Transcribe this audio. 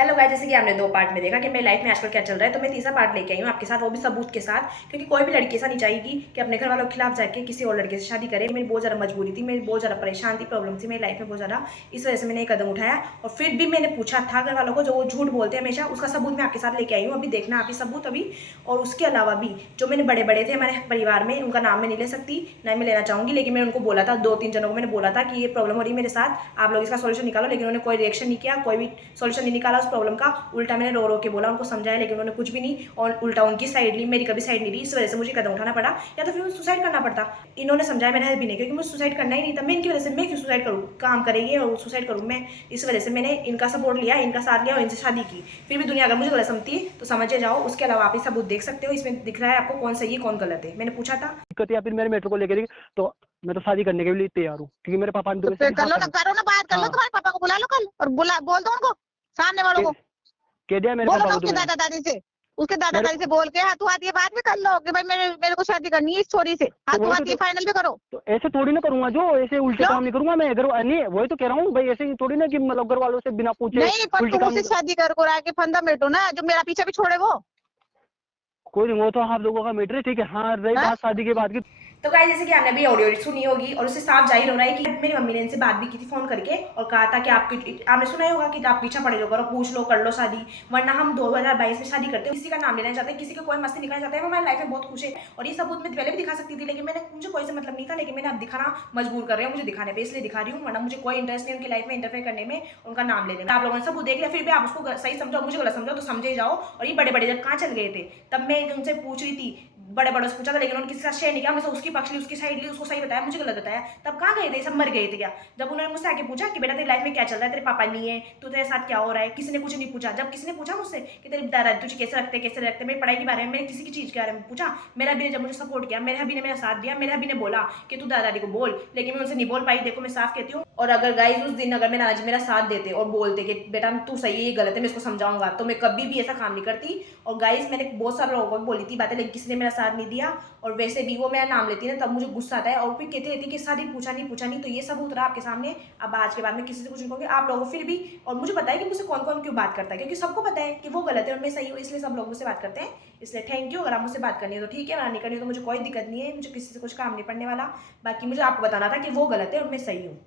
Hello guys, जैसे कि आपने दो पार्ट में देखा कि मेरी लाइफ में आजकल क्या चल रहा है, तो मैं तीसरा पार्ट लेके आई हूँ आपके साथ, वो भी सबूत के साथ। क्योंकि कोई भी लड़की ऐसा नहीं चाहेगी कि अपने घर वालों के खिलाफ जाके किसी और लड़के से शादी करे। मेरी बहुत ज़्यादा मजबूरी थी, मेरी बहुत ज़्यादा परेशान थी, प्रॉब्लम थी मेरी लाइफ में बहुत ज़्यादा। इस वजह से मैंने एक कदम उठाया और फिर भी मैंने पूछा था घर वालों को, जो वो झूठ बोलते हैं हमेशा, उसका सबूत मैं आपके साथ लेके आई हूँ। अभी देखना आप ही सबूत अभी। और उसके अलावा भी जो मैंने बड़े बड़े थे हमारे परिवार में, उनका नाम मैं नहीं ले सकती, ना मैं लेना चाहूँगी, लेकिन मैंने उनको बोला था, 2-3 जनों को मैंने बोला था कि ये प्रॉब्लम हो रही है मेरे साथ, आप लोग इसका सोल्यूशन निकालो। लेकिन उन्होंने कोई रिएक्शन नहीं किया, कोई भी सोल्यूशन नहीं निकाला उस प्रॉब्लम का। उल्टा मैंने रो रो के बोला, उनको समझाया, लेकिन उन्होंने कुछ भी नहीं, और उल्टा उनकी साइड ली, मेरी कभी साइड नहीं ली। इस वजह से मुझे कदम उठाना पड़ा, या तो फिर मुझे सुसाइड करना पड़ता। इन्होंने समझाया, मैंने भी नहीं, क्योंकि मुझे सुसाइड करना ही नहीं था। मैं इनकी वजह से मैं क्यों सुसाइड करूँ, काम करेंगे और सुसाइड करूँ मैं। इस वजह से मैंने इनका सपोर्ट लिया, इनका साथ लिया और इनसे शादी की। फिर भी दुनिया अगर मुझे गलत समझती है तो समझे जाओ। उसके अलावा आप ये सबूत देख सकते हो, इसमें दिख रहा है आपको कौन सही है कौन गलत है। मैंने पूछा था दिक्कत या फिर मेरे मैटर को लेकर तो मैं तो शादी करने के लिए तैयार हूँ, क्योंकि मेरे पापा ने तो तो वैसे फिर भी कर हाँ लो ना, कर। करो ना, बात कर लो, हाँ, तुम्हारे पापा को बुला लो कल और बोल दो उनको, सामने वालों को कह दिया मेरे बोलो पापा ना, को तो उसके मैंने। दादा दादी से, उसके दादा मेरे दादी से बोल के हाथों हाथ ये बात भी कर लो कि भाई मेरे को शादी करनी है इस छोरी से, तो हाथों वही हाथ ये फाइनल भी करो। तो ऐसे थोड़ी ना करूंगा, जो ऐसे उल्टे क्यों काम नहीं करूंगा मैं। घर नहीं, वही तो कह रहा हूँ भाई, ऐसे ही थोड़ी ना कि मतलब घर वालों से बिना पूछे नहीं, पर उल्टे तुम काम उससे नहीं। शादी कर आके फंदा मेटो ना, जो मेरा पीछे भी छोड़े वो कोई नहीं, वो तो आप लोगों का मैटर है, ठीक है। हाँ, रही है। बात शादी के बाद की। तो गाइस, जैसे कि आपने अभी ऑडियो सुनी होगी और उससे साफ जाहिर हो रहा है कि मेरी मम्मी ने इनसे बात भी की थी फोन करके, और कहा था कि आपने सुना ही होगा कि आप पीछा पड़े लो, करो, पूछ लो, कर लो शादी, वरना हम 2022 में शादी करते हैं। किसी का नाम लेना चाहते हैं, किसी का कोई मस्ती निकालना चाहते हैं, वो हमारी लाइफ में बहुत खुश है। और ये सबूत मैं पहले भी दिखा सकती थी, लेकिन मुझे कोई से मतलब नहीं था, लेकिन मैंने अब दिखाना मजबूर कर रहे हैं मुझे दिखाने पे, इसलिए दिखा रही हूँ। वरना मुझे कोई इंटरेस्ट नहीं उनकी लाइफ में इंटरफेयर करने में, उनका नाम लेने में। आप लोगों ने सबूत देख लिया, फिर भी आप उसको सही समझो, मुझे गलत समझो तो समझे जाओ। और ये बड़े बड़े जब कहाँ चल गए थे, तब मैं उनसे पूछ रही थी, बड़े बड़ों से पूछा था, लेकिन उन्होंने किसी का शेयर नहीं किया, हमेशा उसकी पक्ष ली, उसकी साइड ली, उसको सही बताया, मुझे गलत बताया। तब कहाँ गए थे, सब मर गए थे क्या? जब उन्होंने मुझसे आके पूछा कि बेटा तेरी लाइफ में क्या चल रहा है, तेरे पापा नहीं है, तो तेरे साथ क्या हो रहा है, किसी ने कुछ नहीं पूछा। जब किसी ने पूछा मुझसे कि तेरे दादा तुझे कैसे रखते, मेरी पढ़ाई के बारे में, मैंने किसी की चीज़ के बारे में पूछा, मेरा भी ने जब मुझे सपोर्ट किया, मेरे अभी ने मेरा साथ दिया, मेरे अभी ने बोला कि तू दादा दादी को बोल, लेकिन मैं उनसे नहीं बोल पाई। देखो, मैं साफ कहती हूँ। और अगर गाइस उस दिन अगर मेरा आज मेरा साथ देते और बोलते कि बेटा तू सही है, ये गलत है, मैं इसको समझाऊंगा, तो मैं कभी भी ऐसा काम नहीं करती। और गाइस, मैंने बहुत सारे लोगों को बोली थी बातें, लेकिन किसी ने मेरा साथ नहीं दिया। और वैसे भी वो मेरा नाम लेती है ना, तब मुझे गुस्सा आता है, और फिर कहती रहती है कि शादी पूछा नहीं। तो ये सब उतरा आपके सामने। अब आज के बाद में किसी से कुछ नहीं कहूँगी आप लोगों को फिर भी। और मुझे पता है कि मुझसे कौन कौन क्यों बात करता है, क्योंकि सबको पता है कि वो गलत है और मैं सही हूँ, इसलिए सब लोग मुझसे बात करते हैं। इसलिए थैंक यू। अगर आप मुझसे बात करनी है तो ठीक है, वरना नहीं करनी हो तो मुझे कोई दिक्कत नहीं है, मुझे किसी से कुछ काम नहीं पड़ने वाला। बाकी मुझे आपको बताना था कि वो गलत है और मैं सही हूँ।